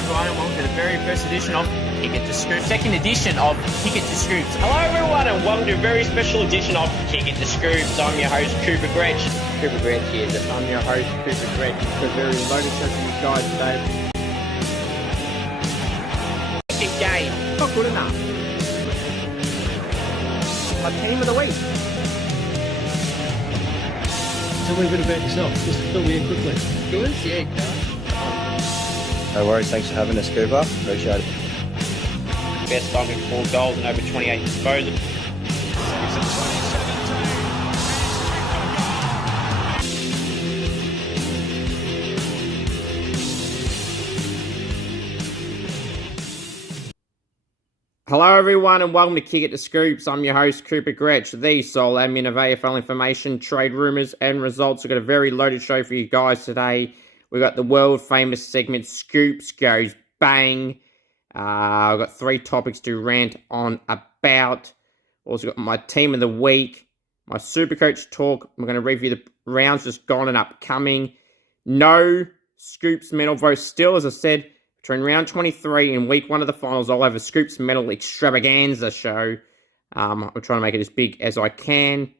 everyone, and welcome to the very first edition of Kick It to Scoops, second edition of Kick It to Scoops. Hello everyone, and welcome to a very special edition of Kick It to Scoops. I'm your host, Cooper Gretsch. Cooper Gretsch here. I'm your host, Cooper Gretsch. It's a very loaded show for you guys today. Second game. Not good enough. My team of the week. Tell me a bit about yourself. Just fill me in quickly. Good, yeah. No worries, thanks for having us, Cooper. Appreciate it. Best time with 4 goals and over 28 disposals. Hello everyone and welcome to Kick It to Scoops. I'm your host, Cooper Gretsch, the sole admin of AFL information, trade rumours and results. We've got a very loaded show for you guys today. We've got the world famous segment, Scoops Goes Bang. I've got 3 topics to rant on about. Also got my team of the week, my Supercoach talk. We're going to review the rounds just gone and upcoming. No Scoops medal votes still, as I said. Between round 23 and week 1 of the finals, I'll have a Scoops medal extravaganza show. I'm trying to make it as big as I can.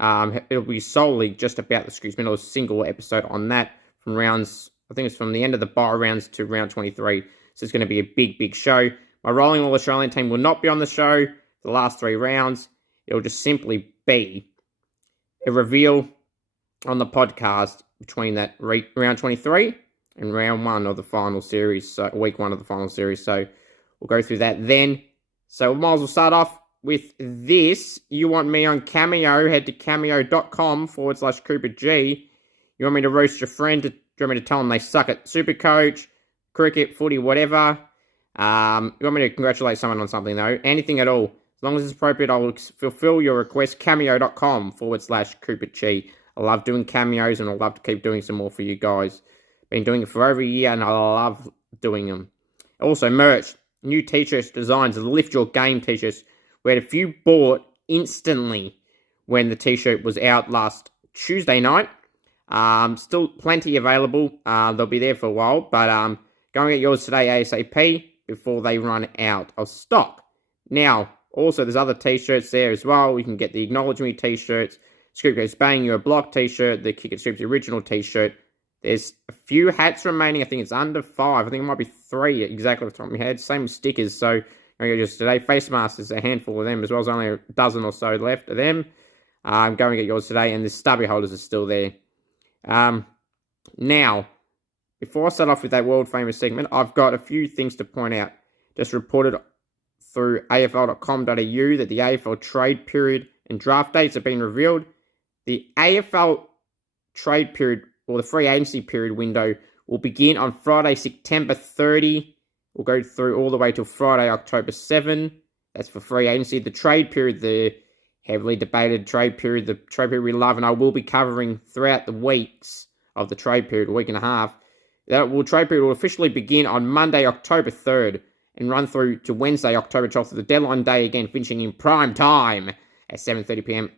It'll be solely just about the Scoops medal, a single episode on that from rounds, I think it's from the end of the bye rounds to round 23. So it's going to be a big, big show. My Rolling All Australian team will not be on the show for the last 3 rounds. It'll just simply be a reveal on the podcast between that round 23 and round 1 of the final series, so week 1 of the final series. So we'll go through that then. So we might as well start off with this. You want me on Cameo, head to cameo.com/Cooper G. You want me to roast your friend? Do you want me to tell them they suck at Supercoach, cricket, footy, whatever? You want me to congratulate someone on something though? Anything at all. As long as it's appropriate, I will fulfill your request. Cameo.com/Cooper G. I love doing cameos and I'd love to keep doing some more for you guys. Been doing it for over a year and I love doing them. Also, merch. New t-shirts designs. Lift Your Game t-shirts. We had a few bought instantly when the t-shirt was out last Tuesday night. Still plenty available. They'll be there for a while. But go and get yours today ASAP before they run out of stock. Now, also there's other t-shirts there as well. You can get the Acknowledge Me t-shirts. Scoop Goes Bang, You're a Block t-shirt. The Kick It Scoops, the original t-shirt. There's a few hats remaining. I think it's under 5. I think it might be 3 exactly off the top of my head. Same with stickers. So, just today. Face masks, there's a handful of them as well. There's only a dozen or so left of them. Go and get yours today. And the stubby holders are still there. Now, before I start off with that world famous segment, I've got a few things to point out. Just reported through afl.com.au that the AFL trade period and draft dates have been revealed. The AFL trade period, or the free agency period window, will begin on Friday, September 30. We'll go through all the way till Friday, October 7. That's for free agency. The trade period, the heavily debated trade period, the trade period we love, and I will be covering throughout the weeks of the trade period, a week and a half. That trade period will officially begin on Monday, October 3rd, and run through to Wednesday, October 12th, the deadline day again, finishing in prime time at 7:30 p.m.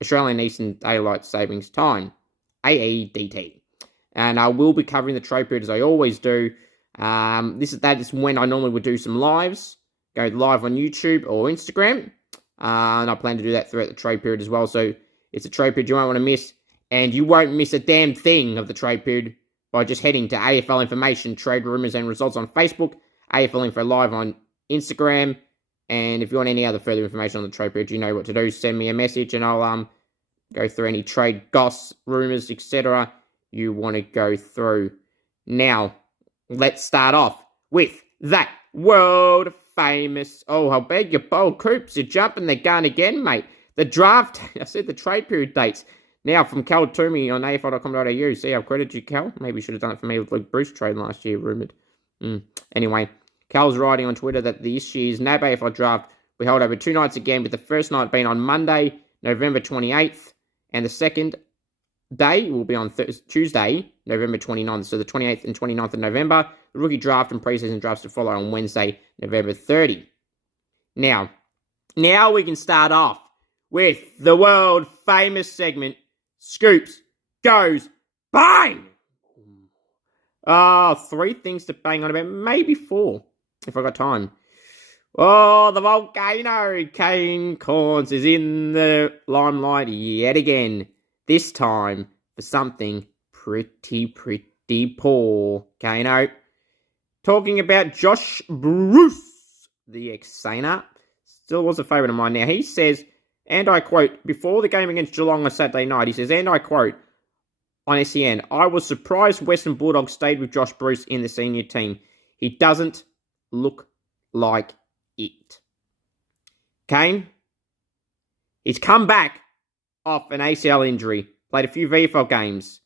Australian Eastern Daylight Savings Time. AEDT. And I will be covering the trade period as I always do. That is when I normally would do some lives. Go live on YouTube or Instagram. And I plan to do that throughout the trade period as well. So it's a trade period you won't want to miss. And you won't miss a damn thing of the trade period by just heading to AFL Information, Trade Rumours and Results on Facebook, AFL Info Live on Instagram. And if you want any other further information on the trade period, you know what to do. Send me a message and I'll go through any trade goss, rumours, etc. you want to go through. Now, let's start off with that world famous... Oh, I beg your pardon, Coops, you're jumping the gun again, mate. The draft... I said the trade period dates. Now, from Cal Toomey on afl.com.au. See, I've credited you, Cal. Maybe you should have done it for me with Luke Bruce trade last year, rumoured. Anyway, Cal's writing on Twitter that this year's NAB AFL draft we held over 2 nights again, with the first night being on Monday, November 28th, and the second day will be on Tuesday, November 29th. So the 28th and 29th of November. The rookie draft and preseason drafts to follow on Wednesday, November 30. Now we can start off with the world famous segment, Scoops Goes Bang! Three things to bang on about. Maybe four, if I got time. Oh, the volcano. Kane Cornes is in the limelight yet again. This time for something pretty poor. Kano. Talking about Josh Bruce, the ex-Sainer. Still was a favourite of mine. Now, he says, and I quote, before the game against Geelong on Saturday night, he says, and I quote, on SEN, I was surprised Western Bulldogs stayed with Josh Bruce in the senior team. He doesn't look like it. Kane, he's come back off an ACL injury, played a few VFL games,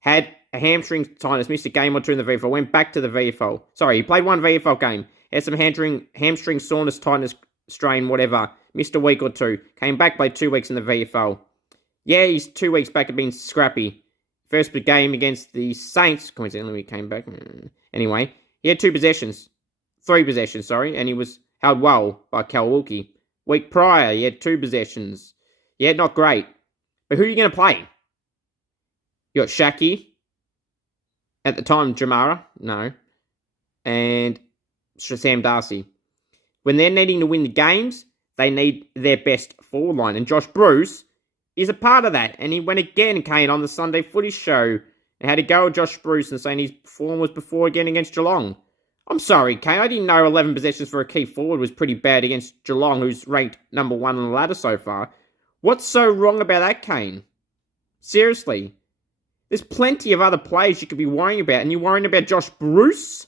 had a hamstring tightness, missed a game or two in the VFL, went back to the VFL. Sorry, he played one VFL game, had some hamstring soreness, tightness, strain, whatever, missed a week or two, came back, played 2 weeks in the VFL. Yeah, he's 2 weeks back, had been scrappy. First game against the Saints, coincidentally, he came back. Anyway, he had 3 possessions, and he was held well by Cal Wilkie. Week prior, he had 2 possessions. Yeah, not great. But who are you going to play? You got Shaki. At the time, Jamara. No. And Sam Darcy. When they're needing to win the games, they need their best forward line. And Josh Bruce is a part of that. And he went again, Kane, on the Sunday Footy Show and had to go with Josh Bruce and saying his form was before again against Geelong. I'm sorry, Kane. I didn't know 11 possessions for a key forward was pretty bad against Geelong, who's ranked number 1 on the ladder so far. What's so wrong about that, Kane? Seriously. There's plenty of other players you could be worrying about, and you're worrying about Josh Bruce?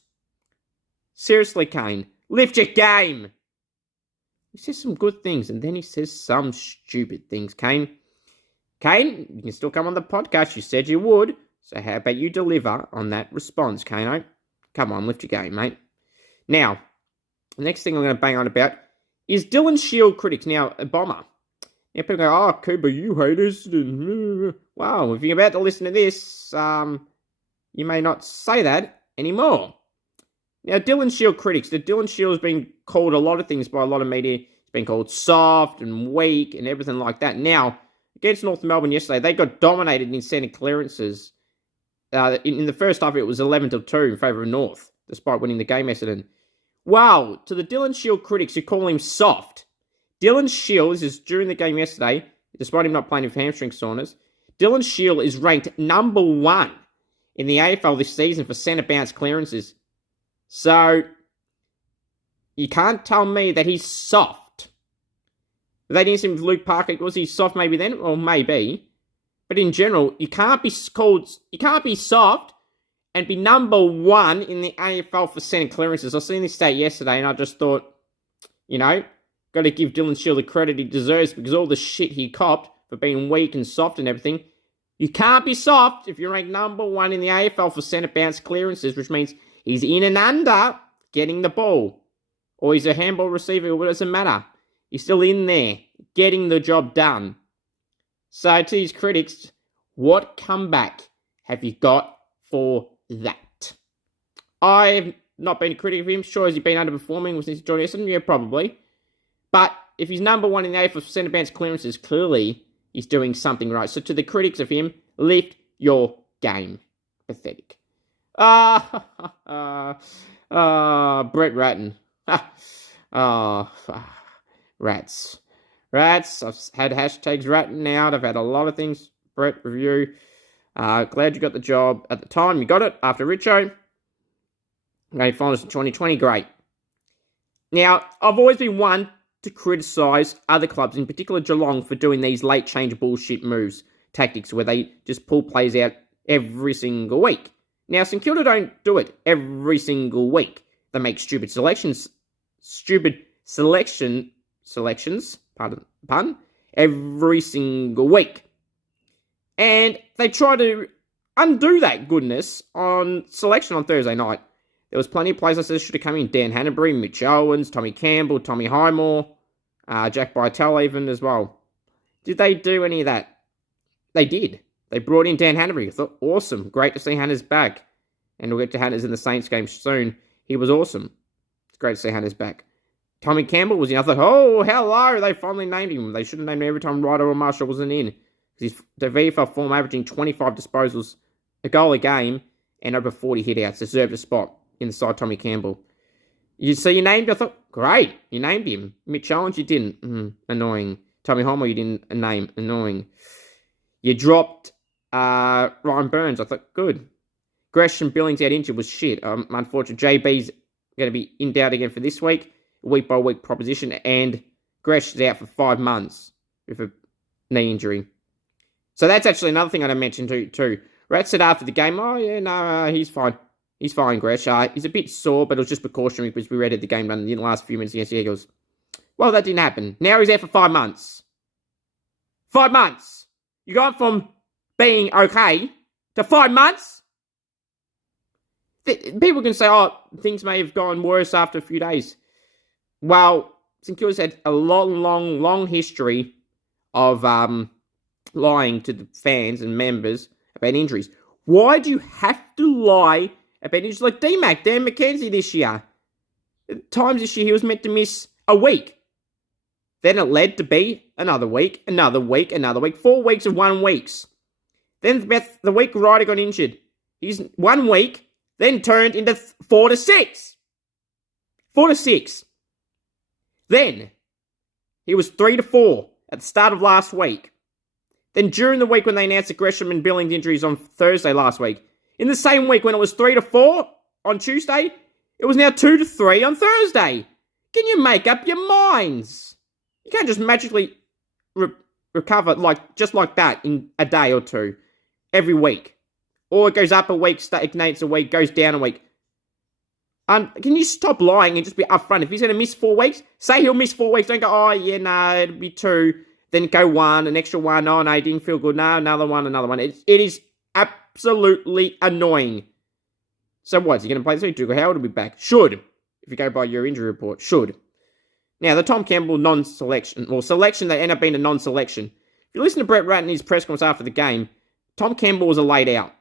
Seriously, Kane. Lift your game. He says some good things, and then he says some stupid things, Kane. Kane, you can still come on the podcast. You said you would. So how about you deliver on that response, Kano? Come on, lift your game, mate. Now, the next thing I'm going to bang on about is Dylan Shield critics. Now, a bomber. Now, people go, oh, Cooper, you haters. Wow, if you're about to listen to this, you may not say that anymore. Now, Dylan Shield critics. The Dylan Shield has been called a lot of things by a lot of media. It's been called soft and weak and everything like that. Now, against North Melbourne yesterday, they got dominated in centre clearances. In the first half, it was 11-2 in favour of North, despite winning the game yesterday. Wow, to the Dylan Shield critics who call him soft, Dylan Shield, this is during the game yesterday, despite him not playing with hamstring soreness, Dylan Shield is ranked number 1 in the AFL this season for centre bounce clearances. So, you can't tell me that he's soft. They didn't seem with Luke Parker. Was he soft maybe then? Or maybe. But in general, you can't be soft and be number 1 in the AFL for centre clearances. I seen this stat yesterday and I just thought, got to give Dylan Shield the credit he deserves because all the shit he copped for being weak and soft and everything. You can't be soft if you're ranked number 1 in the AFL for centre bounce clearances, which means he's in and under getting the ball. Or he's a handball receiver, it doesn't matter. He's still in there, getting the job done. So to these critics, what comeback have you got for that? I've not been a critic of him. Sure, has he been underperforming since he joined Essendon? Yeah, probably. But if he's number 1 in the AFL for centre bounce clearances, clearly he's doing something right. So to the critics of him, lift your game. Pathetic. Brett Ratton. Rats. I've had hashtags ratting out. I've had a lot of things. Brett, review. Glad you got the job at the time. You got it after Richo. Okay, finals in 2020. Great. Now, I've always been one to criticise other clubs, in particular Geelong, for doing these late change bullshit moves, tactics, where they just pull players out every single week. Now, St Kilda don't do it every single week. They make stupid selections, pardon the pun, every single week. And they try to undo that goodness on selection on Thursday night. There was plenty of players I said should have come in. Dan Hanbury, Mitch Owens, Tommy Campbell, Tommy Highmore, Jack Bytel even as well. Did they do any of that? They did. They brought in Dan Hanbury. I thought, awesome. Great to see Hannah's back. And we'll get to Hannah's in the Saints game soon. He was awesome. It's great to see Hannah's back. Tommy Campbell was in. I thought, oh, hello. They finally named him. They should have named him every time Ryder or Marshall wasn't in. Because he's the VFL form averaging 25 disposals, a goal a game, and over 40 hitouts. Deserved a spot in the side Tommy Campbell. You named, I thought, great, you named him. Mitch Owens, you didn't. Annoying. Tommy Hommel, you didn't name. Annoying. You dropped Ryan Burns. I thought, good. Gresham Billings out injured was shit. Unfortunate. JB's going to be in doubt again for this week. Week-by-week proposition. And Gresh is out for 5 months with a knee injury. So that's actually another thing I mentioned too. Rat said after the game, oh yeah, no, he's fine. He's fine, Gresh. He's a bit sore, but it was just precautionary because we read at the game done in the last few minutes against the Eagles. Well, that didn't happen. Now he's out for 5 months. 5 months! You gone from being okay to 5 months? People can say, oh, things may have gone worse after a few days. Well, St Kilda's had a long history of lying to the fans and members about injuries. Why do you have to lie about injuries like D-Mac, Dan McKenzie this year? At times this year he was meant to miss a week. Then it led to be another week, 4 weeks of 1 week. Then the week Ryder got injured. He's 1 week, then turned into 4 to 6. 4 to 6. Then he was 3 to 4 at the start of last week. Then during the week when they announced the Gresham and Billings injuries on Thursday last week, in the same week when it was 3 to 4 on Tuesday, it was now 2 to 3 on Thursday. Can you make up your minds? You can't just magically recover just like that in a day or two every week. Or it goes up a week, stagnates a week, goes down a week. Can you stop lying and just be upfront? If he's going to miss 4 weeks, say he'll miss 4 weeks. Don't go, oh, yeah, no, it'll be 2. Then go 1, an extra 1. Oh, no, didn't feel good. No, another 1. It is absolutely annoying. So what? Is he going to play this week? Dougal Howard will be back. Should. If you go by your injury report. Should. Now, the Tom Campbell non-selection, or selection that ended up being a non-selection. If you listen to Brett Ratten in his press conference after the game, Tom Campbell was a laid out.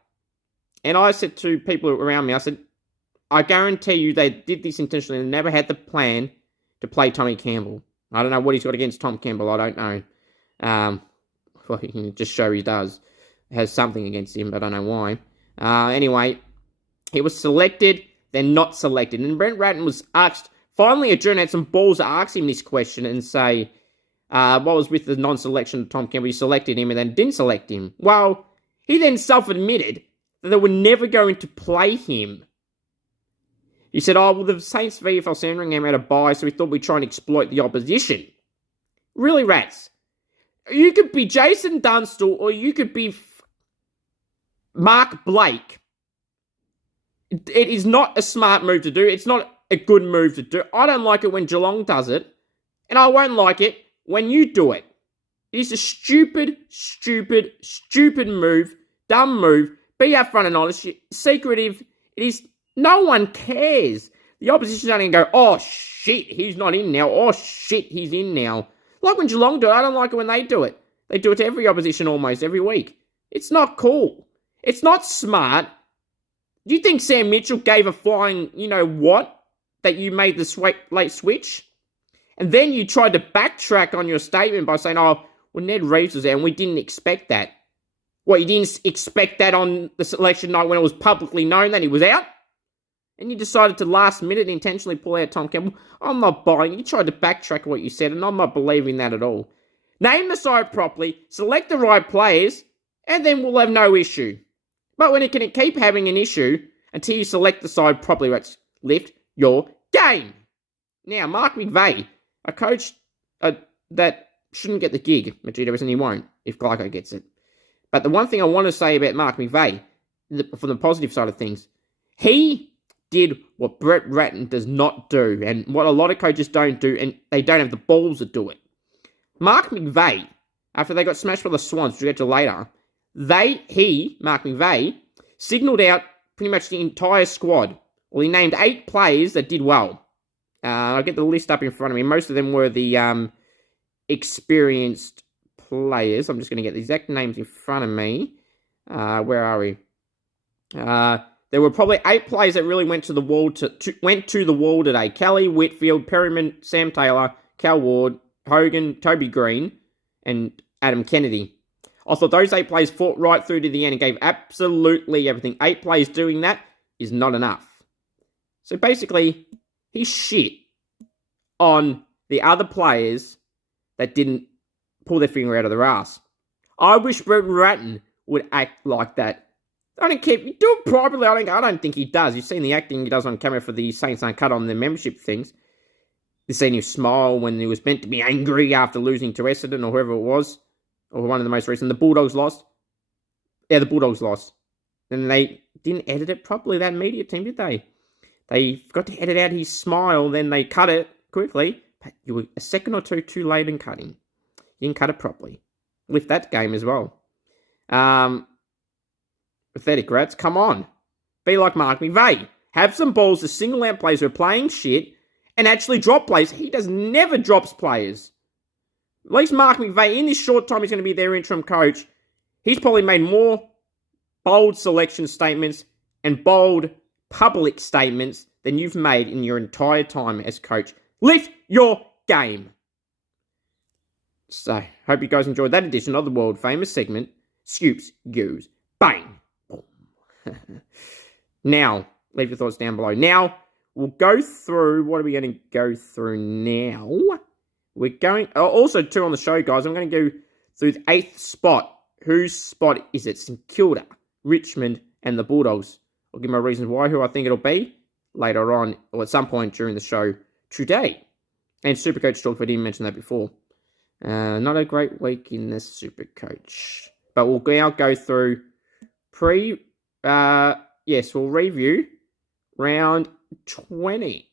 And I said to people around me, I said, I guarantee you they did this intentionally and never had the plan to play Tommy Campbell. I don't know what he's got against Tom Campbell. I don't know. Well, he can just show he does. Has something against him, but I don't know why. Anyway, he was selected, then not selected. And Brent Ratten was asked, finally a journalist had some balls to ask him this question and say, what was with the non-selection of Tom Campbell? You selected him and then didn't select him. Well, he then self-admitted that they were never going to play him. He said, oh, well, the Saints VFL Sandringham had a bye, so we thought we'd try and exploit the opposition. Really, Rats? You could be Jason Dunstall or you could be Mark Blake. It is not a smart move to do. It's not a good move to do. I don't like it when Geelong does it, and I won't like it when you do it. It is a stupid move, dumb move. Be upfront and honest, secretive. It is. No one cares. The opposition's only going to go, oh shit, he's not in now. Oh shit, he's in now. Like when Geelong do it, I don't like it when they do it. They do it to every opposition almost every week. It's not cool. It's not smart. Do you think Sam Mitchell gave a flying, you know what, that you made the late switch? And then you tried to backtrack on your statement by saying, oh, well, Ned Reeves was there and we didn't expect that. What, you didn't expect that on the selection night when it was publicly known that he was out? And you decided to last minute intentionally pull out Tom Campbell? I'm not buying it. You tried to backtrack what you said, and I'm not believing that at all. Name the side properly, select the right players, and then we'll have no issue. But when it can keep having an issue until you select the side properly, let's lift your game. Now, Mark McVeigh, a coach that shouldn't get the gig at GWS, and he won't if Glyco gets it. But the one thing I want to say about Mark McVeigh, from the positive side of things, he did what Brett Ratten does not do, and what a lot of coaches don't do, and they don't have the balls to do it. Mark McVeigh, after they got smashed by the Swans, which we'll get to later, Mark McVeigh, signalled out pretty much the entire squad. Well, he named 8 players that did well. I'll get the list up in front of me. Most of them were the experienced players. I'm just going to get the exact names in front of me. Where are we? There were probably 8 players that really went to the wall today. Kelly, Whitfield, Perryman, Sam Taylor, Cal Ward, Hogan, Toby Green, and Adam Kennedy. I thought those 8 players fought right through to the end and gave absolutely everything. 8 players doing that is not enough. So basically, he's shit on the other players that didn't pull their finger out of their ass. I wish Brett Ratton would act like that. I don't care. You do it privately. I don't think he does. You've seen the acting he does on camera for the Saints Uncut on the membership things. You've seen him smile when he was meant to be angry after losing to Essendon or whoever it was. Or one of the most recent. The Bulldogs lost. Yeah, the Bulldogs lost. And they didn't edit it properly, that media team, did they? They forgot to edit out his smile. Then they cut it quickly. But you were a second or two too late in cutting. You didn't cut it properly. With that game as well. Pathetic rats, come on. Be like Mark McVeigh. Have some balls to single out players who are playing shit and actually drop players. He never drops players. At least Mark McVeigh, in this short time he's going to be their interim coach, he's probably made more bold selection statements and bold public statements than you've made in your entire time as coach. Lift your game. So, hope you guys enjoyed that edition of the world famous segment, Scoops Goes Bang. Now, leave your thoughts down below. Now, we'll go through, what are we going to go through now? We're going, also too on the show, guys, I'm going to go through the 8th spot. Whose spot is it? St Kilda, Richmond, and the Bulldogs. I'll give my reasons why, who I think it'll be later on, or at some point during the show today. And Supercoach talk, if I didn't mention that before. Not a great week in the Supercoach. But we'll now go through we'll review round 20.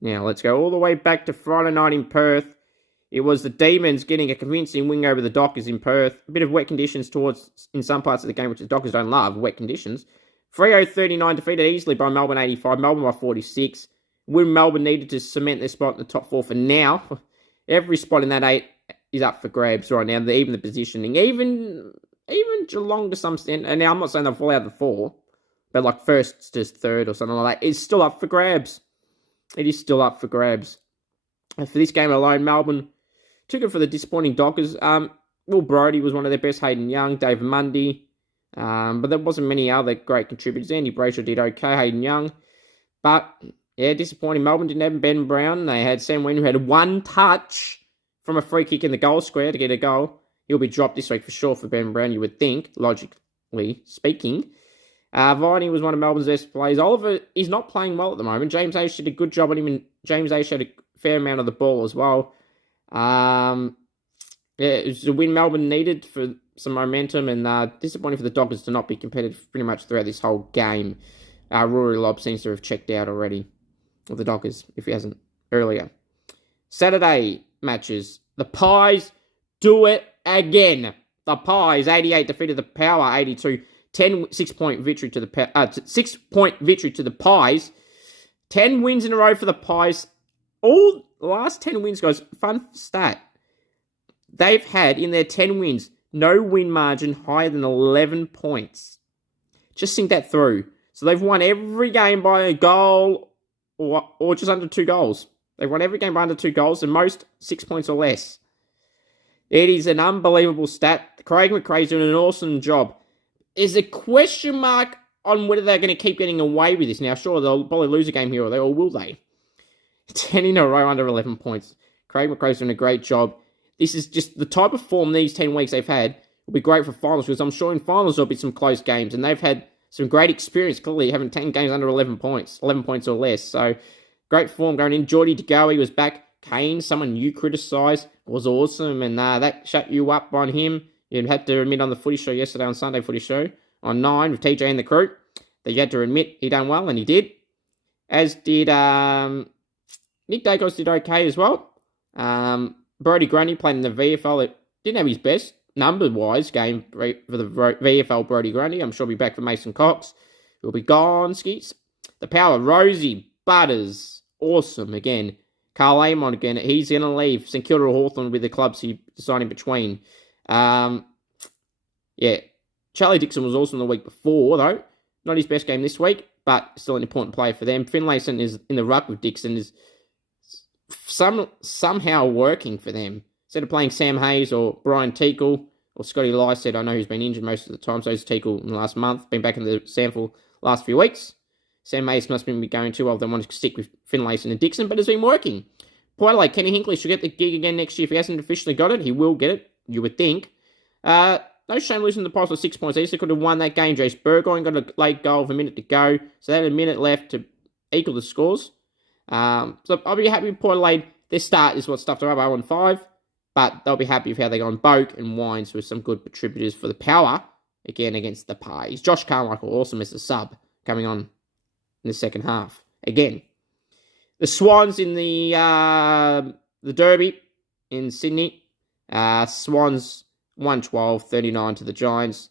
Now, let's go all the way back to Friday night in Perth. It was the Demons getting a convincing win over the Dockers in Perth. A bit of wet conditions in some parts of the game, which the Dockers don't love, wet conditions. Freo 39 defeated easily by Melbourne 85. Melbourne by 46. Win Melbourne needed to cement their spot in the top 4 for now. Every spot in that 8 is up for grabs right now. Even the positioning. Even Geelong to some extent. And now I'm not saying they'll fall out of the 4. But like first to third or something like that. It's still up for grabs. It is still up for grabs. And for this game alone, Melbourne took it for the disappointing Dockers. Will Brodie was one of their best. Hayden Young, Dave Mundy. But there wasn't many other great contributors. Andy Brayshaw did okay, Hayden Young. But, yeah, disappointing. Melbourne didn't have Ben Brown. They had Sam Wynn, who had 1 touch from a free kick in the goal square to get a goal. He'll be dropped this week for sure for Ben Brown, you would think, logically speaking. Viney was one of Melbourne's best players. Oliver is not playing well at the moment. James Aish did a good job on him, and James Aish had a fair amount of the ball as well. It was a win Melbourne needed for some momentum, and disappointing for the Dockers to not be competitive pretty much throughout this whole game. Rory Lobb seems to have checked out already of the Dockers, if he hasn't earlier. Saturday matches. The Pies do it again. The Pies, 88, defeated the Power, 82. 6-point victory to the 6-point victory to the Pies. 10 wins in a row for the Pies. All the last 10 wins, guys. Fun stat. They've had in their 10 wins no win margin higher than 11 points. Just think that through. So they've won every game by a goal or just under 2 goals. They've won every game by under 2 goals and most 6 points or less. It is an unbelievable stat. Craig McRae's doing an awesome job. Is a question mark on whether they're going to keep getting away with this. Now, sure, they'll probably lose a game here or will they? 10 in a row under 11 points. Craig McRae's doing a great job. This is just the type of form these 10 weeks they've had will be great for finals, because I'm sure in finals there'll be some close games, and they've had some great experience, clearly, having 10 games under 11 points or less. So, great form going in. Geordie to go, he was back. Kane, someone you criticised, was awesome, and that shut you up on him. You had to admit on the footy show yesterday, on Sunday footy show, on 9 with TJ and the crew, that you had to admit he done well, and he did. As did Nick Dacos did okay as well. Brodie Grundy played in the VFL. It didn't have his best number-wise game for the VFL Brodie Grundy. I'm sure he'll be back for Mason Cox. He'll be gone, skis. The Power, Rosie, Butters, awesome again. Carl Amon again, he's going to leave St Kilda or Hawthorn with the clubs he decided in between. Charlie Dixon was awesome the week before, though. Not his best game this week, but still an important player for them. Finlayson is in the ruck with Dixon, is somehow working for them. Instead of playing Sam Hayes or Brian Teakle or Scotty Lycett, I know he's been injured most of the time, so is Teakle in the last month, been back in the sample last few weeks. Sam Mace must be going too well. They want to stick with Finlayson and Dixon, but it's been working. Point like Kenny Hinkley should get the gig again next year. If he hasn't officially got it, he will get it, you would think. No shame losing the price of 6 points. They also could have won that game. Jace Burgoyne got a late goal with a minute to go, so they had a minute left to equal the scores. So I'll be happy with Port Adelaide. Their start is what stuffed them up 0-5, but they'll be happy with how they go on Boak and Wines with some good contributors for the power, again, against the Pies. Josh Carmichael awesome as a sub coming on in the second half. Again, the Swans in the Derby in Sydney. Swans 112-39 to the Giants.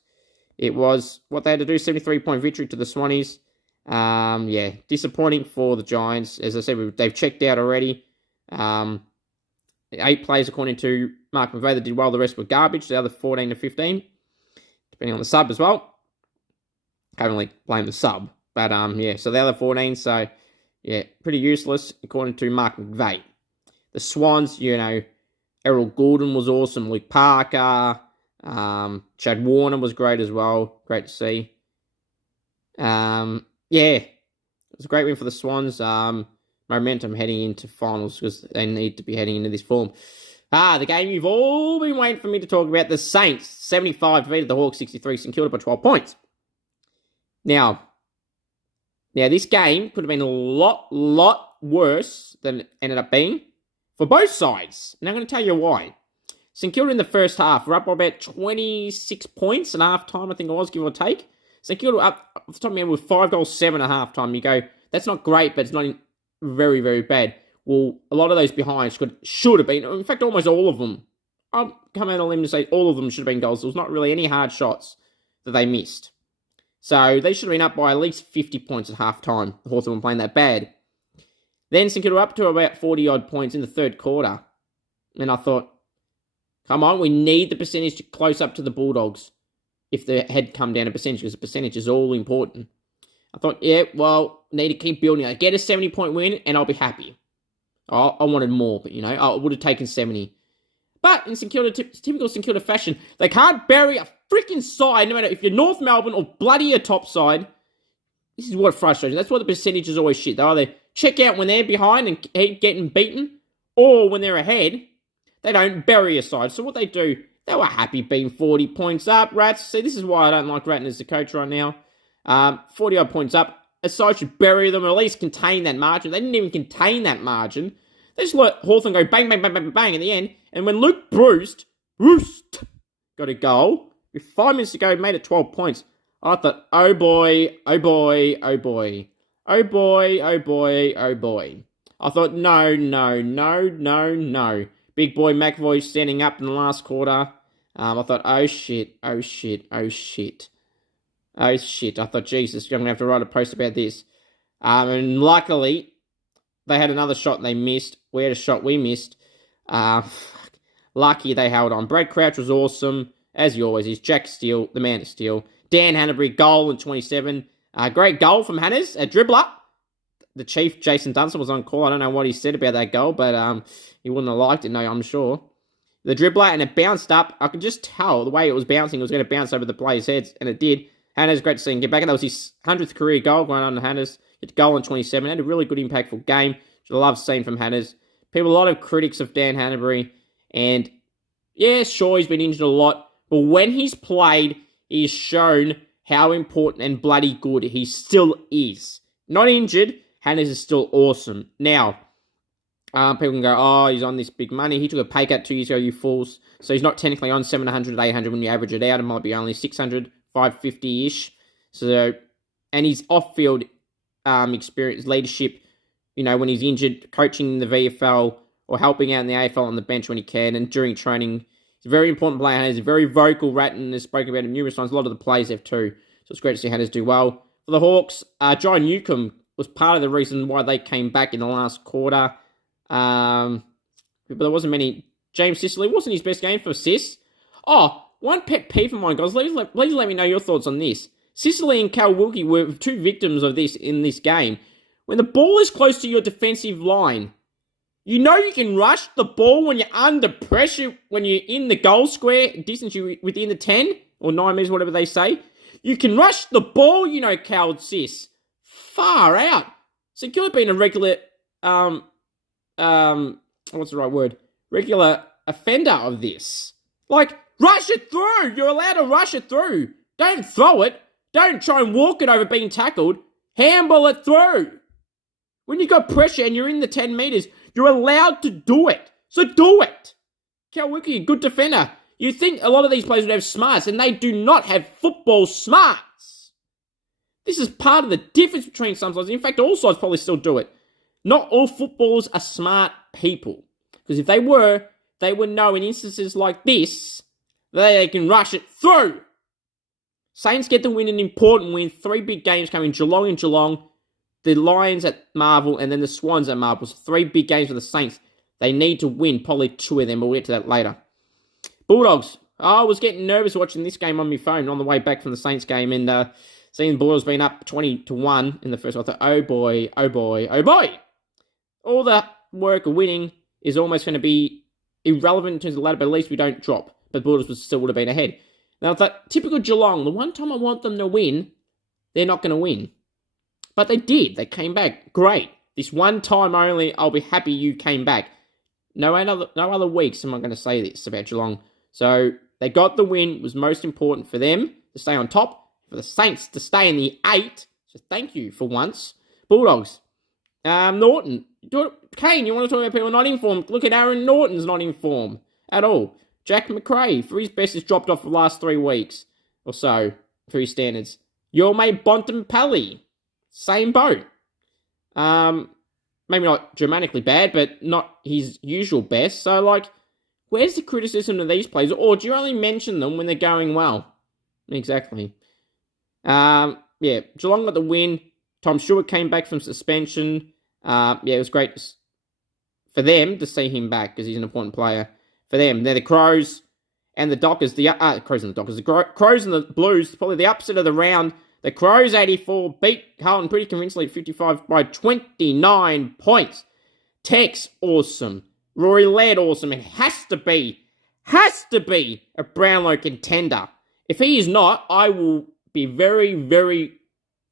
It was what they had to do, 73-point victory to the Swannies. Disappointing for the Giants. As I said, they've checked out already. 8 players, according to Mark McVeigh, that did well. The rest were garbage. The other 14 to 15, depending on the sub as well. Can't really blame the sub. But, so the other 14, pretty useless, according to Mark McVeigh. The Swans, Errol Gordon was awesome. Luke Parker. Chad Warner was great as well. Great to see. It was a great win for the Swans. Momentum heading into finals because they need to be heading into this form. The game you've all been waiting for me to talk about. The Saints, 75 defeated the Hawks, 63. St Kilda by 12 points. Now, this game could have been a lot worse than it ended up being for both sides. And I'm going to tell you why. St Kilda in the first half were up by about 26 points at half time, I think it was, give or take. St Kilda up off the top of my head with 5 goals, 7 at half time. You go, that's not great, but it's not very, very bad. Well, a lot of those behinds should have been, in fact, almost all of them. I'll come out on a limb to say all of them should have been goals. There was not really any hard shots that they missed. So they should have been up by at least 50 points at half time. The Hawthorn were playing that bad. Then St Kilda up to about 40-odd points in the third quarter. And I thought, come on, we need the percentage to close up to the Bulldogs if the head come down a percentage, because the percentage is all important. I thought, need to keep building. I get a 70-point win, and I'll be happy. I wanted more, but, I would have taken 70. But in St Kilda, typical St Kilda fashion, they can't bury a freaking side, no matter if you're North Melbourne or bloody a top side. This is what frustrates me. That's why the percentage is always shit. They either check out when they're behind and keep getting beaten, or when they're ahead, they don't bury a side. So what they do, they were happy being 40 points up, Rats. See, this is why I don't like Ratton as the coach right now. 40-odd points up. A side should bury them or at least contain that margin. They didn't even contain that margin. They just let Hawthorn go bang, bang, bang, bang, bang at the end. And when Luke Roost got a goal, with 5 minutes to go, made it 12 points. I thought, oh boy, oh boy, oh boy. Oh boy, oh boy, oh boy. I thought, no. Big boy McAvoy standing up in the last quarter. I thought, oh shit. I thought, Jesus, I'm going to have to write a post about this. And luckily, they had another shot they missed. We had a shot we missed. Lucky they held on. Brad Crouch was awesome, as he always is. Jack Steele, the man to steal. Dan Hanbury, goal in 27. Great goal from Hannah's, a dribbler. The chief, Jason Dunson, was on call. I don't know what he said about that goal, but he wouldn't have liked it, no, I'm sure. The dribbler, and it bounced up. I could just tell the way it was bouncing, it was going to bounce over the players' heads, and it did. Hannah's great to see him get back. That was his 100th career goal going on to Hannah's. Hit goal in 27. Had a really good, impactful game, which I love seeing from Hannah's. A lot of critics of Dan Hanbury, and yeah, sure, he's been injured a lot, but when he's played, he's shown how important and bloody good he still is. Not injured, Hannah's is still awesome. Now, people can go, oh, he's on this big money. He took a pay cut 2 years ago, you fools. So he's not technically on 700, 800 when you average it out. It might be only 600, 550-ish. So, and his off-field experience, leadership, when he's injured, coaching in the VFL or helping out in the AFL on the bench when he can, and during training. He's a very important player. He's a very vocal. Ratton has spoken about him numerous times. A lot of the players have too. So it's great to see Hannah's do well. For the Hawks, John Newcomb was part of the reason why they came back in the last quarter. But there wasn't many. James Sicily wasn't his best game for Sis. Oh, one pet peeve of mine, guys. Please let me know your thoughts on this. Sicily and Cal Wilkie were two victims of this in this game. When the ball is close to your defensive line, You know you can rush the ball when you're under pressure, when you're in the goal square, distance you within the 10 or 9 metres, whatever they say. You can rush the ball, you know, coward sis. Far out. So could have been a regular, what's the right word? Regular offender of this. Like, rush it through. You're allowed to rush it through. Don't throw it. Don't try and walk it over being tackled. Handball it through. When you got pressure and you're in the 10 metres, you're allowed to do it. So do it. Cal Wiki, good defender. You think a lot of these players would have smarts, and they do not have football smarts. This is part of the difference between some sides. In fact, all sides probably still do it. Not all footballers are smart people. Because if they would know in instances like this, they can rush it through. Saints get the win, an important win. 3 big games coming, Geelong and Geelong. The Lions at Marvel, and then the Swans at Marvel. So 3 big games for the Saints. They need to win, probably 2 of them, but we'll get to that later. Bulldogs. I was getting nervous watching this game on my phone on the way back from the Saints game, and seeing the Bulldogs being up 20-1 in the first. I thought, oh boy, oh boy, oh boy. All the work of winning is almost going to be irrelevant in terms of the ladder, but at least we don't drop. But Bulldogs still would have been ahead. Now, I thought, typical Geelong, the one time I want them to win, they're not going to win. But they did. They came back. Great. This one time only, I'll be happy you came back. No other weeks am I going to say this about Geelong. So they got the win. It was most important for them to stay on top, for the Saints to stay in the 8. So thank you for once. Bulldogs. Norton. Kane, you want to talk about people not in form? Look at Aaron Norton's not in form at all. Jack McRae, for his best, has dropped off the last 3 weeks or so for his standards. Your mate Bontempelli. Same boat. Maybe not dramatically bad, but not his usual best. So, like, where's the criticism of these players? Or do you only mention them when they're going well? Exactly. Geelong got the win. Tom Stewart came back from suspension. It was great for them to see him back because he's an important player for them. They're the Crows and the Dockers. The Crows and the Dockers. The Crows and the Blues, probably the upset of the round. The Crows, 84, beat Carlton pretty convincingly at 55 by 29 points. Tex, awesome. Rory Laird, awesome. It has to be a Brownlow contender. If he is not, I will be very, very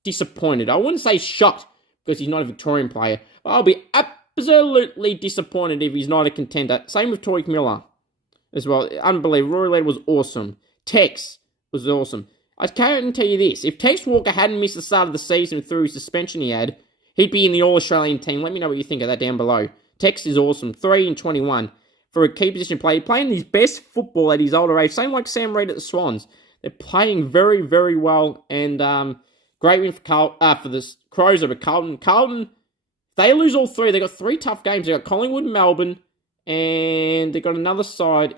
disappointed. I wouldn't say shocked because he's not a Victorian player. I'll be absolutely disappointed if he's not a contender. Same with Toy Miller as well. Unbelievable. Rory Laird was awesome. Tex was awesome. I can tell you this, if Tex Walker hadn't missed the start of the season through his suspension he had, he'd be in the All-Australian team. Let me know what you think of that down below. Tex is awesome, 3-21 for a key position player, playing his best football at his older age, same like Sam Reid at the Swans. They're playing very, very well, and great win for the Crows over Carlton. Carlton, they lose all 3. They've got 3 tough games. They've got Collingwood and Melbourne, and they've got another side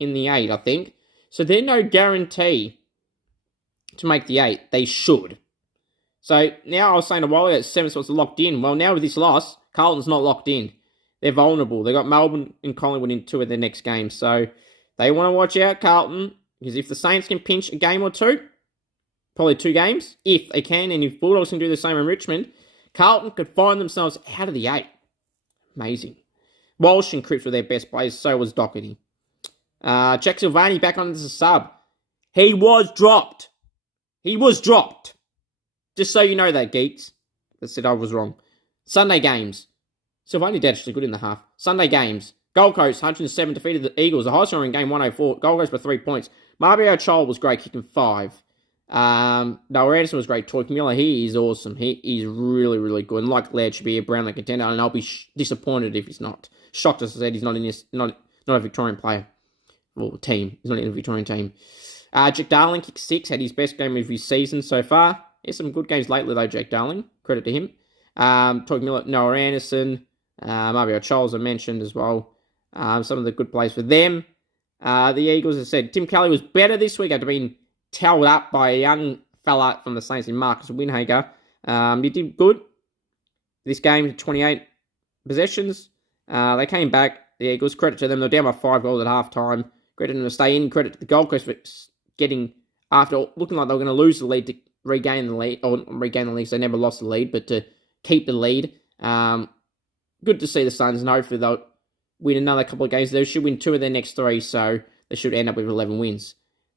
in the 8, I think. So they're no guarantee to make the 8. They should. So now I was saying a while ago that 7 spots are locked in. Well, now with this loss, Carlton's not locked in. They're vulnerable. They got Melbourne and Collingwood in 2 of their next games. So they want to watch out, Carlton, because if the Saints can pinch a game or 2, probably 2 games, if they can, and if Bulldogs can do the same in Richmond, Carlton could find themselves out of the 8. Amazing. Walsh and Cripps were their best players. So was Doherty. Jack Silvani back on as a sub. He was dropped. Just so you know that, geeks. That said I was wrong. Sunday games. Silvani did actually good in the half. Sunday games. Gold Coast, 107, defeated the Eagles. The highest scorer in game 104. Gold Coast by 3 points. Mario Chol was great, kicking 5. Noah Anderson was great. Toy Miller, he is awesome. He is really, really good. And like Laird should be a Brownlow contender, and I'll be disappointed if he's not. Shocked, as I said, he's not in this, not a Victorian player. Well, team. He's not in a Victorian team. Jack Darling kicked 6, had his best game of his season so far. There's some good games lately though, Jack Darling. Credit to him. Toy Miller, Noah Anderson, Mario Charles I mentioned as well. Some of the good plays for them. The Eagles, as I said, Tim Kelly was better this week after being towed up by a young fella from the Saints in Marcus Winhager. He did good. This game, 28 possessions. They came back. The Eagles, credit to them. They're down by 5 goals at halftime. Credit to them to stay in. Credit to the Gold Coast for getting, after looking like they were going to lose the lead, to regain the lead. Or regain the lead, so they never lost the lead, but to keep the lead. good to see the Suns, and hopefully they'll win another couple of games. They should win 2 of their next 3, so they should end up with 11 wins.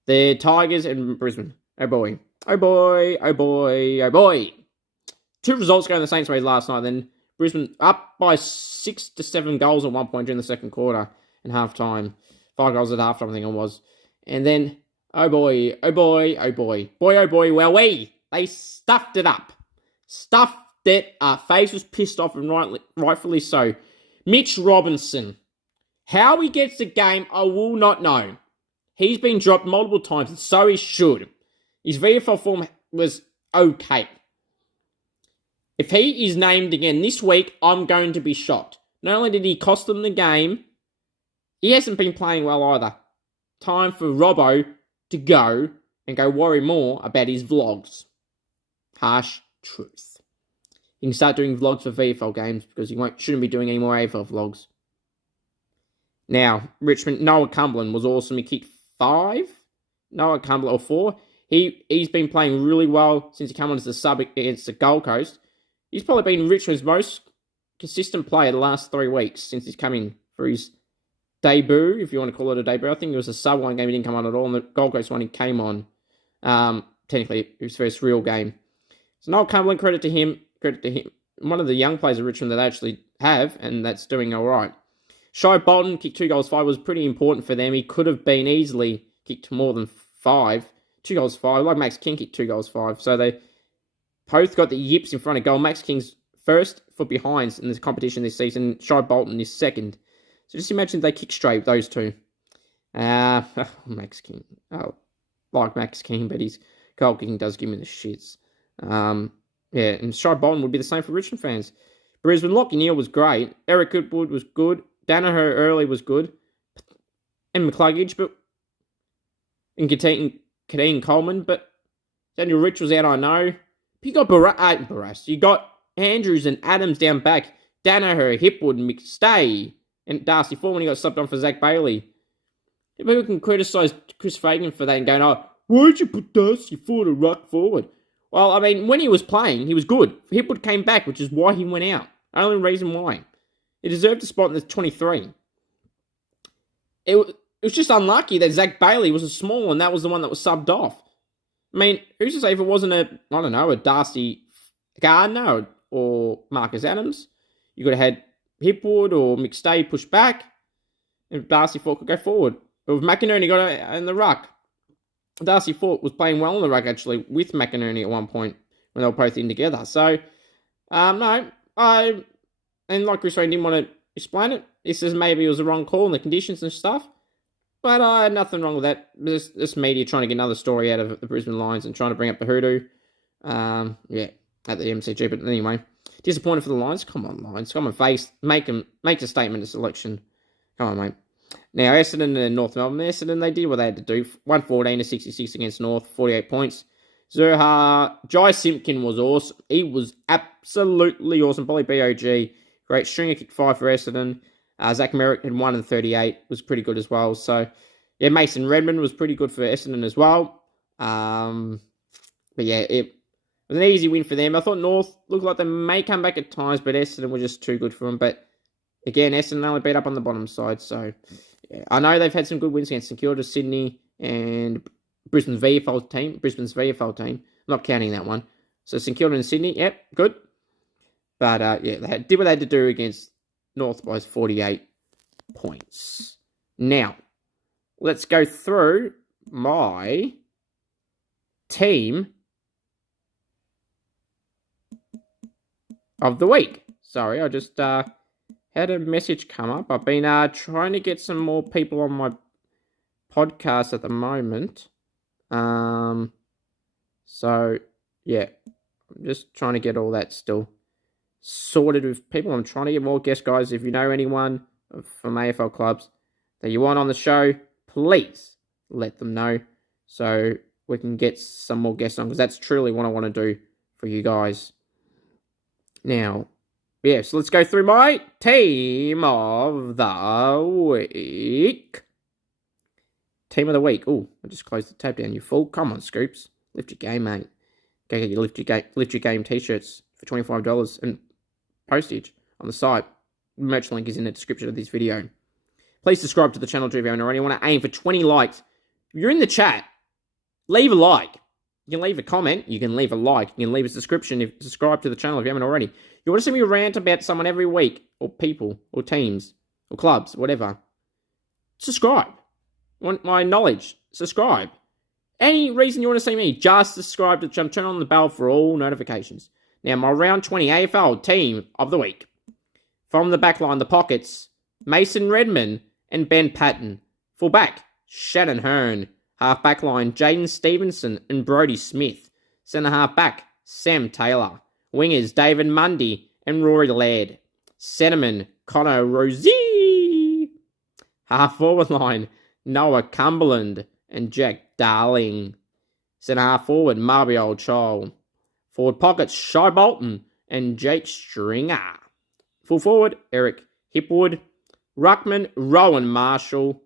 The Tigers and Brisbane. Oh boy. Oh boy. Oh boy. Oh boy. 2 results going the Saints' way last night. Then Brisbane up by 6 to 7 goals at one point during the second quarter and halftime. 5 goals at halftime, I think it was. And then, oh boy. Oh boy. Oh boy. Boy, oh boy. Well, they stuffed it up. Stuffed it up. FaZe was pissed off and rightfully so. Mitch Robinson. How he gets the game, I will not know. He's been dropped multiple times, and so he should. His VFL form was okay. If he is named again this week, I'm going to be shocked. Not only did he cost them the game, he hasn't been playing well either. Time for Robbo to go and go worry more about his vlogs. Harsh truth. He can start doing vlogs for VFL games because he shouldn't be doing any more AFL vlogs. Now, Richmond, Noah Cumberland was awesome. He kicked 5. Noah Cumberland, or 4. He's been playing really well since he came on as the sub against the Gold Coast. He's probably been Richmond's most consistent player the last 3 weeks since he's come in for his debut, if you want to call it a debut. I think it was a sub one game he didn't come on at all, and the Gold Coast one he came on. Technically, his first real game. So Noel Cumberland, credit to him. One of the young players of Richmond that they actually have, and that's doing all right. Shai Bolton kicked 2 goals, 5, was pretty important for them. He could have been easily kicked more than 5. 2 goals, 5. Like Max King kicked 2 goals, 5. So they both got the yips in front of goal. Max King's first for behinds in this competition this season. Shai Bolton is second. So just imagine they kick straight, those two. Max King. Oh, like Max King, but his goal kicking does give me the shits. And Shai Bolton would be the same for Richmond fans. Brisbane, Lockie Neal was great. Eric Goodwood was good. Danaher early was good. And McCluggage, and Kadeen Coleman, but Daniel Rich was out, I know. You got Barras. You got Andrews and Adams down back. Danaher, Hipwood, McStay, and Darcy Foreman. He got subbed on for Zach Bailey. People can criticise Chris Fagan for that and going, oh, why'd you put Darcy Ford a ruck forward? Well, I mean, when he was playing, he was good. Hipwood came back, which is why he went out. Only reason why. He deserved a spot in the 23. It was just unlucky that Zach Bailey was a small and that was the one that was subbed off. I mean, who's to say if it wasn't a Darcy Gardner or Marcus Adams, you could have had Hipwood or McStay push back and Darcy Fort could go forward. But with McInerney got in the ruck, Darcy Fort was playing well in the ruck actually with McInerney at one point when they were both in together. So, and like Chris Wayne didn't want to explain it. He says maybe it was the wrong call in the conditions and stuff. But I had nothing wrong with that. This media trying to get another story out of the Brisbane Lions and trying to bring up the hoodoo. At the MCG. But anyway, disappointed for the Lions. Come on, Lions. Come on, make a statement of selection. Come on, mate. Now, Essendon and North Melbourne. Essendon, they did what they had to do. 114 to 66 against North. 48 points. Jai Simpkin was awesome. He was absolutely awesome. Probably BOG. Great. Stringer kicked 5 for Essendon. Zach Merrick had 1 and 38. Was pretty good as well. So, yeah, Mason Redmond was pretty good for Essendon as well. But yeah, it was an easy win for them. I thought North looked like they may come back at times, but Essendon were just too good for them. But again, Essendon only beat up on the bottom side. So, yeah, I know they've had some good wins against St Kilda, Sydney, and Brisbane's VFL team. I'm not counting that one. So, St Kilda and Sydney, yep, good. But, yeah, they did what they had to do against North by 48 points. Now, let's go through my team of the week. Sorry, I just had a message come up. I've been trying to get some more people on my podcast at the moment. So, yeah, I'm just trying to get all that still sorted with people. I'm trying to get more guests, guys. If you know anyone from AFL clubs that you want on the show, please let them know so we can get some more guests on, because that's truly what I want to do for you guys. Now, yeah, so let's go through my team of the week. Team of the week. Oh, I just closed the tab down. You fool. Come on, Scoops. Lift your game, mate. Go get your lift your game t-shirts for $25 and postage on the site. merch link is in the description of this video. Please subscribe to the channel too if you haven't already. I want to aim for 20 likes. If you're in the chat, leave a like. You can leave a comment. You can leave a like. You can leave a subscription. Subscribe to the channel if you haven't already. You want to see me rant about someone every week, or people, or teams, or clubs, whatever. Subscribe. Want my knowledge? Subscribe. Any reason you want to see me, just subscribe to the channel. Turn on the bell for all notifications. Now, my round 20 AFL team of the week. From the backline, the pockets, Mason Redman and Ben Patton. Fullback, Shannon Hearn. Half back line, Jaden Stevenson and Brodie Smith. Centre half back, Sam Taylor. Wingers, David Mundy and Rory Laird. Centreman, Connor Rozee. Half forward line, Noah Cumberland and Jack Darling. Centre half forward, Marby Oldchild. Forward pockets, Shy Bolton and Jake Stringer. Full forward, Eric Hipwood. Ruckman, Rowan Marshall.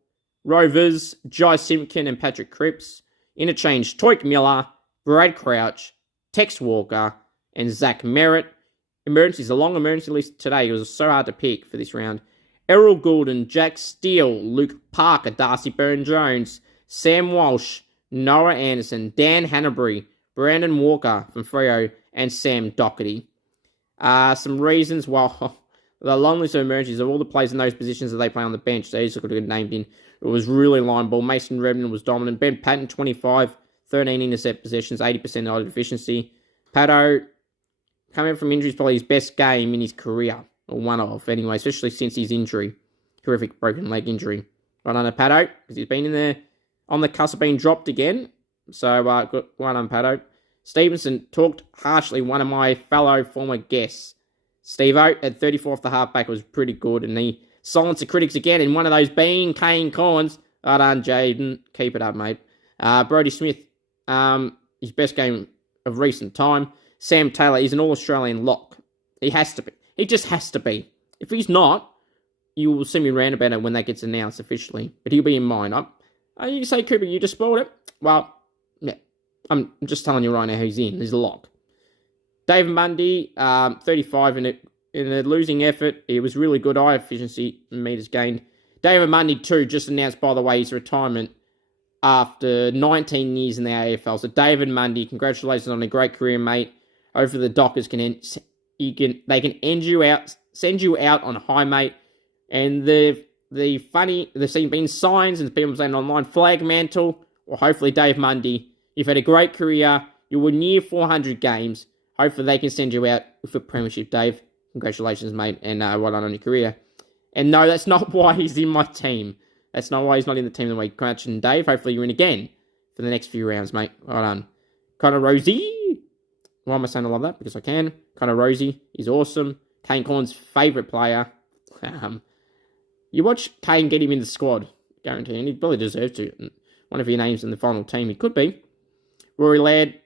Rovers, Jai Simpkin and Patrick Cripps. Interchange, Toik Miller, Brad Crouch, Tex Walker, and Zach Merritt. Emergencies, a long emergency list today. It was so hard to pick for this round. Errol Goulden, Jack Steele, Luke Parker, Darcy Byrne-Jones, Sam Walsh, Noah Anderson, Dan Hanbury, Brandon Walker from Freo, and Sam Doherty. Some reasons, well, the long list of emergencies of all the players in those positions that they play on the bench, they easily could have been named in. It was really line ball. Mason Redman was dominant. Ben Patton, 25, 13 intercept possessions, 80% out efficiency. Pato, coming from injury, is probably his best game in his career, or one of, anyway, especially since his injury. Horrific broken leg injury. Right on Pato, because he's been in there on the cusp of being dropped again. So, good one on Pato. Stevenson talked harshly, one of my fellow former guests. Steve-O at 34 off the halfback was pretty good, and he silenced the critics again, and one of those being Kane Cornes. Well done, Jaden. Keep it up, mate. Brodie Smith, his best game of recent time. Sam Taylor is an All-Australian lock. He has to be. He just has to be. If he's not, you will see me rant about it when that gets announced officially. But he'll be in mine. You can say, Cooper, you just spoiled it. Well, yeah, I'm just telling you right now who's in. He's a lock. David Mundy, 35 in a losing effort. It was really good eye efficiency and metres gained. David Mundy, too, just announced, by the way, his retirement after 19 years in the AFL. So, David Mundy, congratulations on a great career, mate. Hopefully, the Dockers can send you out on high, mate. And there's been signs and people saying online, flag mantle, or hopefully Dave Mundy. You've had a great career. You were near 400 games. Hopefully they can send you out with a premiership, Dave. Congratulations, mate, and well done on your career. And no, that's not why he's in my team. That's not why he's not in the team of the week. Crouch and Dave, hopefully you're in again for the next few rounds, mate. Well done. Connor Rozee. Why am I saying I love that? Because I can. Connor Rozee is awesome. Kane Cornes' favourite player. You watch Kane get him in the squad, guarantee, and he probably deserves to. One of your names in the final team, he could be. Rory Laird,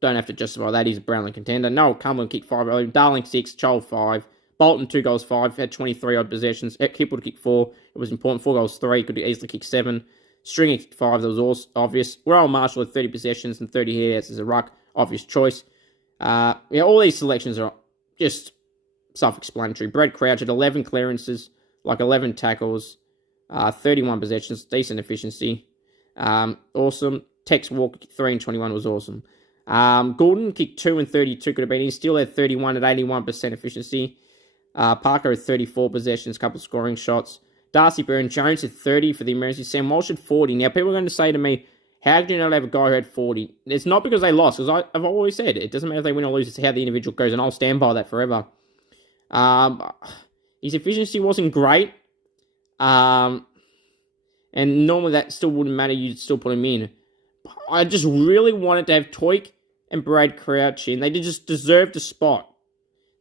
don't have to justify that. He's a Brownlee contender. Noel Cumberland kicked 5 early. Darling 6, Chol 5. Bolton 2 goals 5. Had 23 odd possessions. Hipwood kicked 4. It was important. 4 goals 3. Could easily kick 7. Stringer kicked 5. That was also obvious. Rowan Marshall had 30 possessions and 30 hits as a ruck. Obvious choice. All these selections are just self-explanatory. Brad Crouch had 11 clearances, 11 tackles, 31 possessions, decent efficiency. Awesome. Tex Walker kicked 3 and 21 was awesome. Goulden kicked 2 and 32 could have been. He still had 31 at 81% efficiency. Parker had 34 possessions, couple of scoring shots. Darcy Byrne-Jones had 30 for the emergency. Sam Walsh had 40. Now, people are going to say to me, how do you not have a guy who had 40? It's not because they lost, because I've always said, it doesn't matter if they win or lose, it's how the individual goes, and I'll stand by that forever. His efficiency wasn't great. And normally that still wouldn't matter, you'd still put him in. I just really wanted to have Toik and Brad Crouch in. They just deserved a spot.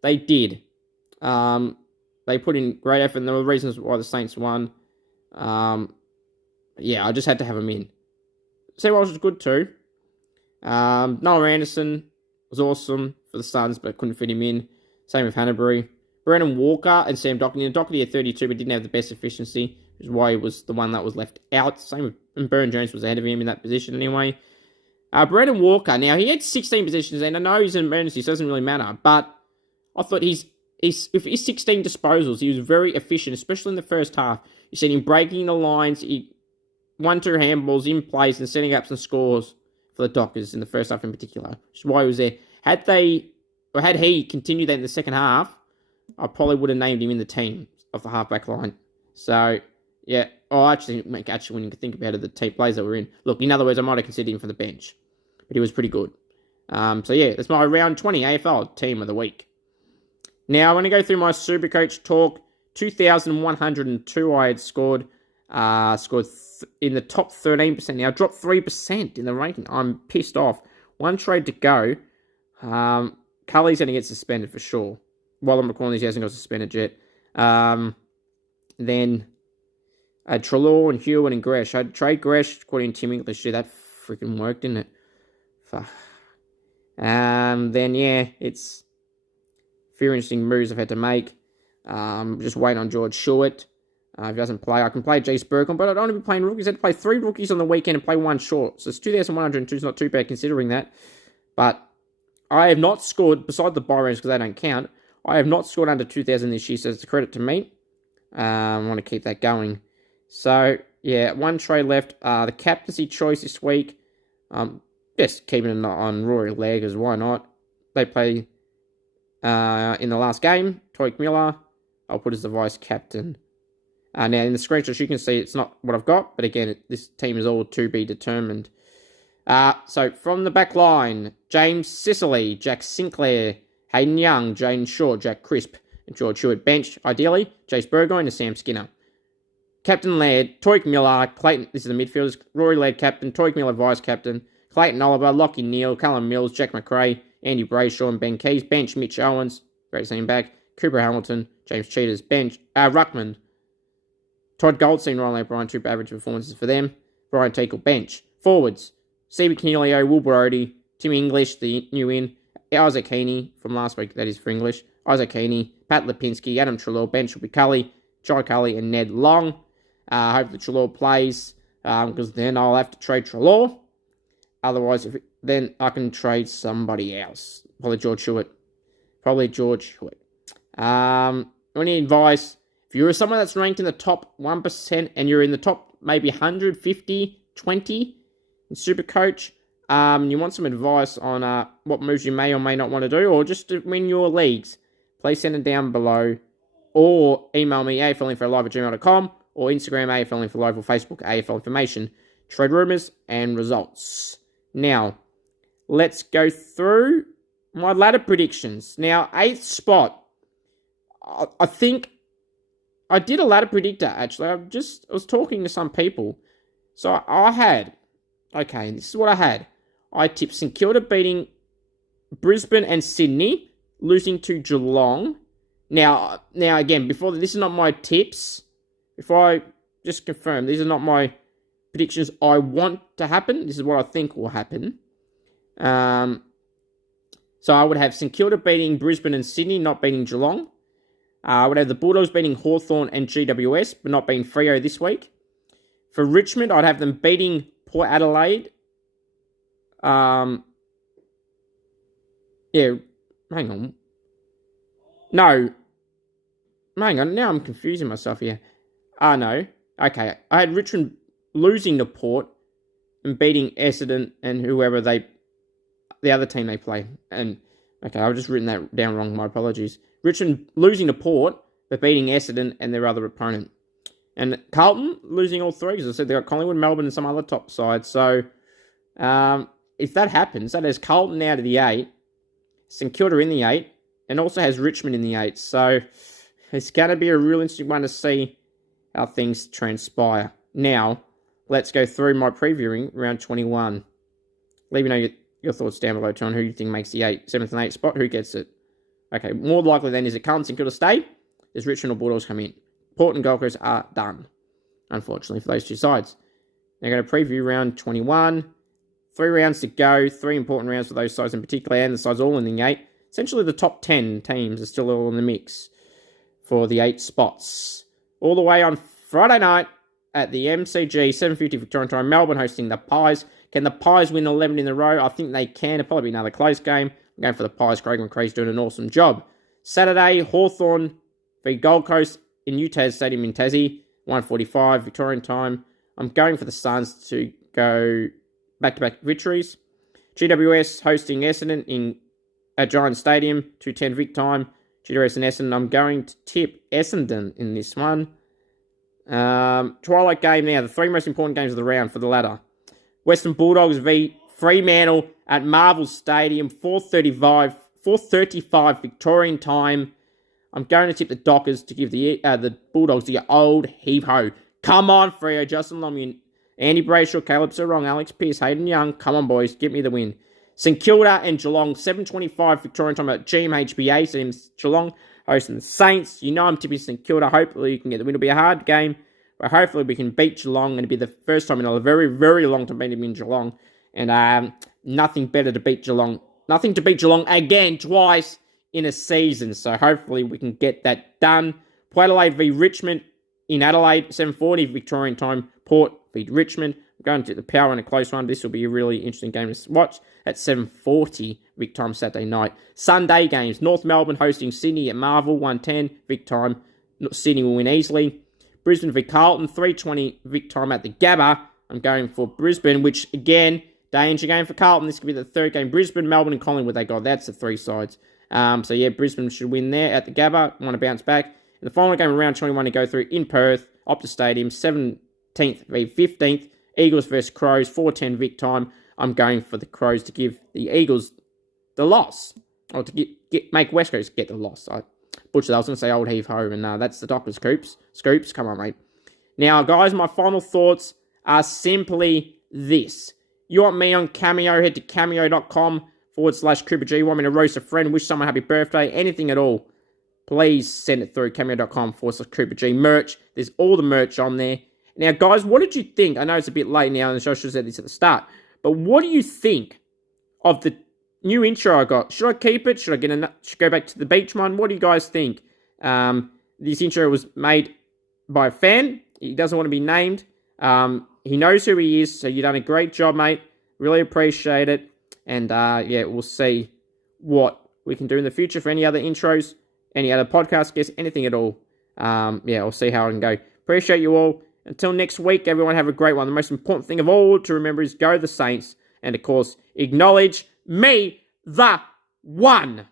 They did. They put in great effort, and there were reasons why the Saints won. I just had to have them in. Sam Walsh was good too. Noah Anderson was awesome for the Suns, but couldn't fit him in. Same with Hanbury. Brandon Walker and Sam Doherty. Doherty had 32, but didn't have the best efficiency, which is why he was the one that was left out. Same with, and Byrne-Jones was ahead of him in that position anyway. Brandon Walker, now he had 16 positions, and I know he's an emergency, so it doesn't really matter, but I thought his with his 16 disposals, he was very efficient, especially in the first half. You seen him breaking the lines, 1-2 handballs in place and setting up some scores for the Dockers in the first half in particular, which is why he was there. Had he continued that in the second half, I probably would have named him in the team of the halfback line. So, yeah. Actually, when you think about it, the team plays that we're in. Look, in other words, I might have considered him for the bench. But he was pretty good. So, yeah, that's my round 20 AFL team of the week. Now, I want to go through my Supercoach talk. 2,102 I had scored. In the top 13%. Now, I dropped 3% in the ranking. I'm pissed off. One trade to go. Cully's going to get suspended for sure. While I'm recording this, he hasn't got suspended yet. Then I had Treloar and Hewitt and Gresh. I'd trade Gresh, according to Tim English. Dude, that freaking worked, didn't it? Fuck. Then, yeah, it's a few interesting moves I've had to make. Just waiting on George Hewitt. If he doesn't play, I can play Jace Burkham, but I don't want to be playing rookies. I had to play 3 rookies on the weekend and play 1 short. So it's 2,102. It's not too bad considering that. But I have not scored, beside the buy rounds because they don't count, I have not scored under 2,000 this year, so it's a credit to me. I want to keep that going. So, yeah, 1 trade left. The captaincy choice this week. Just keeping it on Rory Laird, because why not? They play in the last game. Toik Miller, I'll put as the vice captain. Now, in the screenshots, you can see it's not what I've got, but again, this team is all to be determined. So, from the back line, James Sicily, Jack Sinclair, Hayden Young, Jaden Shaw, Jack Crisp, and George Hewitt. Bench, ideally, Jace Burgoyne and Sam Skinner. Captain Laird, Toik Miller, Clayton, this is the midfielders, Rory Laird captain, Toik Miller vice-captain, Clayton Oliver, Lockie Neal, Callum Mills, Jack McRae, Andy Brayshaw, and Ben Keys. Bench, Mitch Owens, great to see him back, Cooper Hamilton, James Cheetahs. Bench, Ruckman, Todd Goldstein, Ryan O'Brien, 2 average performances for them. Brian Teakle. Bench. Forwards, Stevie Canelio, Will Brody, Tim English, the new in, Isaac Heaney from last week, that is for English, Isaac Heaney, Pat Lipinski, Adam Treloar. Bench will be Cully, Jai Cully, and Ned Long. I hope that Treloar plays, because then I'll have to trade Treloar. Otherwise, then I can trade somebody else. Probably George Hewitt. Any advice? If you're someone that's ranked in the top 1% and you're in the top maybe 150, 20 in Supercoach, you want some advice on what moves you may or may not want to do, or just to win your leagues, please send it down below, or email me aflinfolive@gmail.com, or Instagram aflinfolive, or Facebook AFL Information, trade rumours and results. Now, let's go through my ladder predictions. Now, 8th spot, I think I did a ladder predictor, actually. I was talking to some people. So I had, okay, this is what I had. I tipped St Kilda beating Brisbane and Sydney, losing to Geelong. Now again, before this is not my tips. Before I just confirm, these are not my predictions I want to happen. This is what I think will happen. So I would have St Kilda beating Brisbane and Sydney, not beating Geelong. I would have the Bulldogs beating Hawthorn and GWS, but not beating Freo this week. For Richmond, I'd have them beating Port Adelaide. Hang on. No. Hang on, now I'm confusing myself here. No. Okay, I had Richmond losing to Port and beating Essendon and whoever the other team they play. And, okay, I've just written that down wrong, my apologies. Richmond losing to Port, but beating Essendon and their other opponent. And Carlton losing all 3, because I said they got Collingwood, Melbourne, and some other top sides. So, if that happens, that has Carlton out of the 8, St Kilda in the 8, and also has Richmond in the 8. So, it's going to be a real interesting one to see how things transpire. Now, let's go through my previewing round 21. Leave me know your thoughts down below, on who you think makes the 7th and 8th spot, who gets it. Okay, more likely then is it Carlton, St Kilda stay? Does Richmond or Bulldogs come in? Port and Gold Coast are done, unfortunately, for those 2 sides. They're going to preview round 21. 3 rounds to go. 3 important rounds for those sides in particular, and the sides all in the 8. Essentially, the top 10 teams are still all in the mix for the 8 spots. All the way on Friday night at the MCG, 7:50 Victorian time, Melbourne hosting the Pies. Can the Pies win 11 in a row? I think they can. It'll probably be another close game. I'm going for the Pies. Craig McRae's doing an awesome job. Saturday, Hawthorn v Gold Coast in UTAS Stadium in Tassie, 1:45 Victorian time. I'm going for the Suns to go back-to-back victories. GWS hosting Essendon at Giant Stadium, 2:10 Vic time. GWS and Essendon, I'm going to tip Essendon in this one. Twilight game now, the three most important games of the round for the ladder. Western Bulldogs v Fremantle at Marvel Stadium, 4:35 Victorian time. I'm going to tip the Dockers to give the Bulldogs the old heave-ho. Come on, Freo, Justin Lomie, Andy Brayshaw, Caleb Sarong, Alex Pearce, Hayden Young. Come on, boys, give me the win. St Kilda and Geelong, 7:25 Victorian time at GMHBA. So Geelong hosting the Saints. You know I'm tipping St Kilda. Hopefully you can get the win. It'll be a hard game, but hopefully we can beat Geelong. And it'll be the first time in a very, very long time beating in Geelong. And nothing better to beat Geelong. Nothing to beat Geelong again twice in a season. So hopefully we can get that done. Port Adelaide v Richmond in Adelaide, 7:40 Victorian time. Port v Richmond. I'm going to the Power in a close one. This will be a really interesting game to watch at 7:40 Vic time Saturday night. Sunday games. North Melbourne hosting Sydney at Marvel, 1:10 Vic time. Sydney will win easily. Brisbane v Carlton, 3:20 Vic time at the Gabba. I'm going for Brisbane, which again, danger game for Carlton. This could be the third game. Brisbane, Melbourne and Collingwood, they got. That's the three sides. So yeah, Brisbane should win there at the Gabba. Want to bounce back. And the final game of round 21 to go through in Perth, Optus Stadium, 17th v 15th. Eagles versus Crows, 4:10 Vic time. I'm going for the Crows to give the Eagles the loss. Or to make West Coast get the loss. I butchered that. I was going to say old heave-ho, and that's the Dockers. Scoops, come on, mate. Now, guys, my final thoughts are simply this. You want me on Cameo, head to cameo.com/CooperG. You want me to roast a friend, wish someone happy birthday, anything at all, please send it through cameo.com/CooperG merch. There's all the merch on there. Now, guys, what did you think? I know it's a bit late now, and I should have said this at the start, but what do you think of the new intro I got? Should I keep it? Should I go back to the beach one? What do you guys think? This intro was made by a fan. He doesn't want to be named. He knows who he is, so you've done a great job, mate. Really appreciate it. And, yeah, we'll see what we can do in the future for any other intros, any other podcast guests, anything at all. Yeah, we'll see how I can go. Appreciate you all. Until next week, everyone have a great one. The most important thing of all to remember is go the Saints. And, of course, acknowledge me, the one.